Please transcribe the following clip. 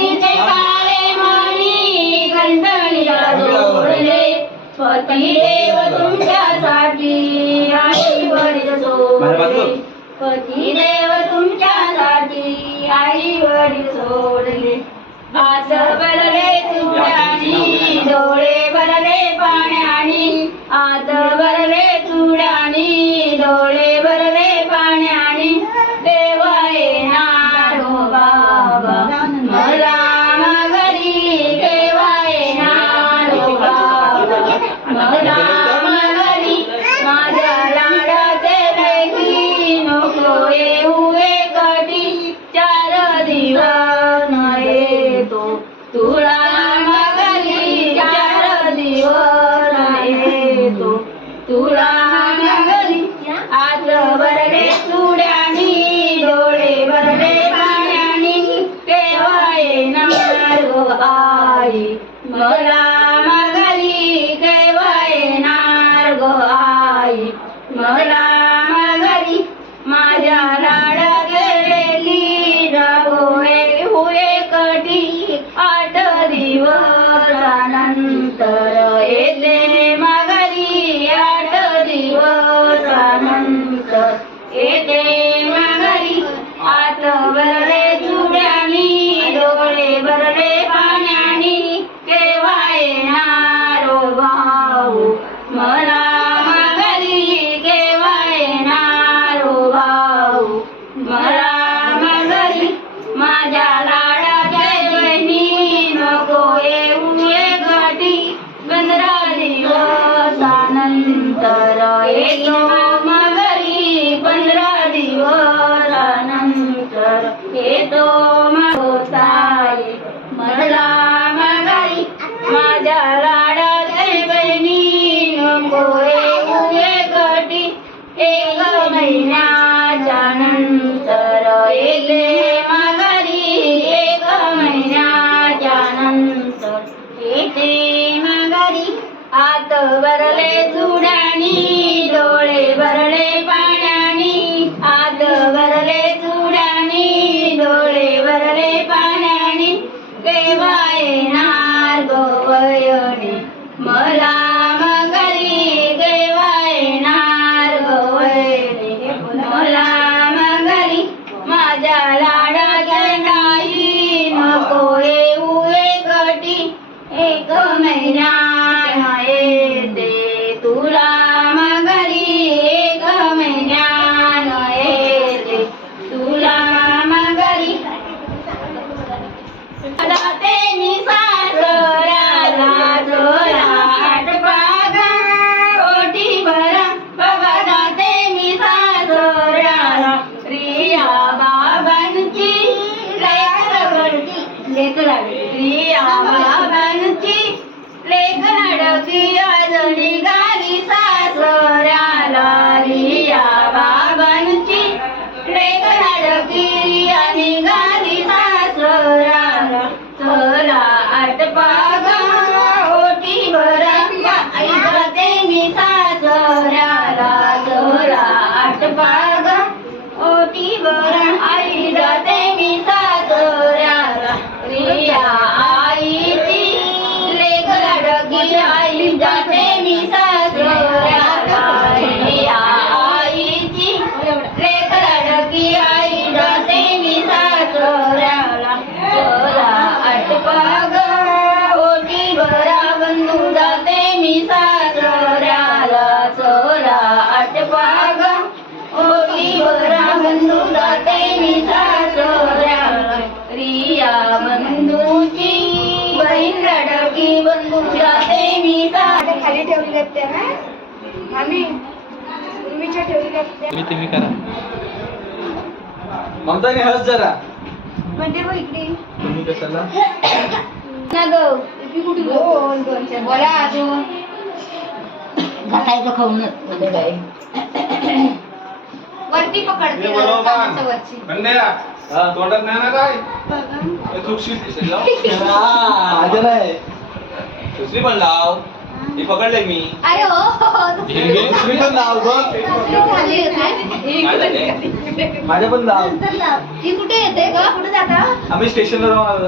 चांदीचे काळे मणी कंठणीला जोडले पती देव तुमच्यासाठी आई वडील सोडले पती देव तुमच्यासाठी आई वडील सोडले हात भरले चुड्यानी डोळे भरले पाण्यानी हात भरले चुड्यानी डोळे भरले पाण्यानी देवा येणार हो बाबा मला माघारी देवा येणार हो बाबा मला माघारी माझ्या लाडाचे लेकी नको येऊ एकटी चार दिवस येतो तुला माघारी चार दिवस येतो तुला माघारी हात भरले चुड्यानी डोळे भरले पाण्यानी केव्हा येणार गो आई मला माघारी केव्हा येणार गो आई मला माघारी माझ्या लाडा गेलेली राहोळे हुए कटी 8 दिवसानंतर येते माघारी 8 दिवसानंतर येते माघारी हात भरले चुड्यानी डोळे भरले पाण्यानी केव्हा येणार ओ भाऊ मला माघारी केव्हा येणार ओ भाऊ मला माघारी माझ्या लाडाच्या बहिणी नको येऊ एकटी 15 दिवसानंतर येतो माघारी 15 दिवसानंतर येतो माघारी मला माघारी माझ्या लाडाच्या बहिणी नको येऊ एकटी 1 महिन्याच्या नंतर येते माघारी 1 महिन्याच्या नंतर येते माघारी हात भरले चुड्यानी डोळे भरले पाण्यानी हात भरले चुड्यानी डोळे भरले पाण्यानी केव्हा येणार गवयणी मला माघारी केव्हा येणार गवयणी मला माघारी माझ्या लाडाच्या नाही नको येऊ एकटी 1 महिन्यानं येते तुला माघारी 1 महिन्यानं येते तुला माघारी जाते मी सासऱ्याला जोरा आटपागा ओटी भरा बघा जाते मी सासऱ्याला प्रिया बाबांची प्रिया बाबांची लेक लाडकी आज निघाली सासऱ्याला रिया बाबांची लेक लाडकी आज निघाली सासऱ्याला चला आटपागा ओटी भरा आई जाते मी सासऱ्याला चला आटपागा ओटी भरा आई जाते मी सासऱ्याला रिया आईची लेक लाडकी आई जाते मी सासऱ्याला रिया आईची लेक लाडकी आई जाते मी सासऱ्याला चला आटपागा ओटी भरा बंधू जाते मी सासऱ्याला चला आटपागा ओटी भरा बंधू जाते मी सासऱ्याला रिया बंधूची बहीण लाडकी बंधू जाते मी खाली ठेवली जाते ना आम्ही तुम्हीच्या ठेवली जाते तुम्ही करा ममता ने हस जरा म्हणजे बघ इकडे तुम्ही कशाला ना गो इकडे कुठे दोन बोला अजून घाटायचं खाऊनच काय वरती पकडते वरची तोंडात नाही ना काय चुकशील दिसेल नाही दुसरी पण लाव ही पकडले मी अरे हो दुसरी पण लाव बघ माझ्या पण लाव ही कुठे येते का कुठे जाता आम्ही स्टेशनला जाऊन आलो